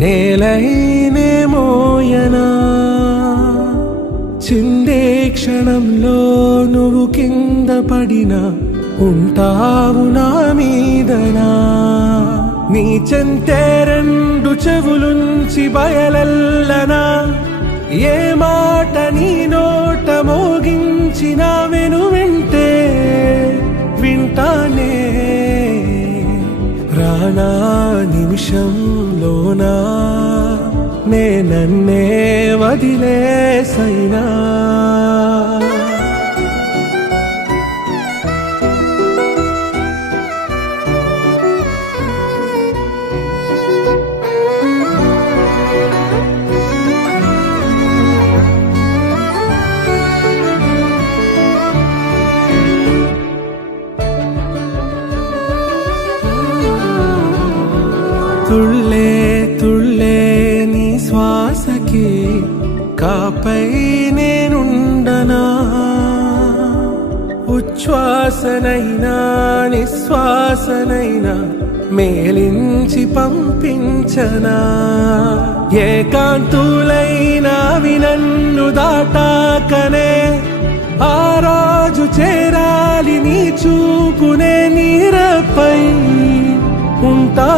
నేలైనే మోయనా చిందే క్షణంలో నువ్వు కింద పడినా ఉంటావు నా మీదనా నీ చెంతే రెండు చెవులుంచి బయలెల్లనా ఏ మాట నీ నోట మోగించిన వింటే వింటానే రానా నిమిషంలోనా నన్నే వదిలేసైనా తుళ్ళే తుళ్ళే నీ శ్వాసకి కాపై నేనుండనా ఉచ్ఛ్వాసనైనా నిశ్వాసనైనా మేలించి పంపించనా ఏకాంతులైనా నన్ను దాటాకనే ఆ రోజు చేరాలి నీ చూపునే నీరపై ఉంటా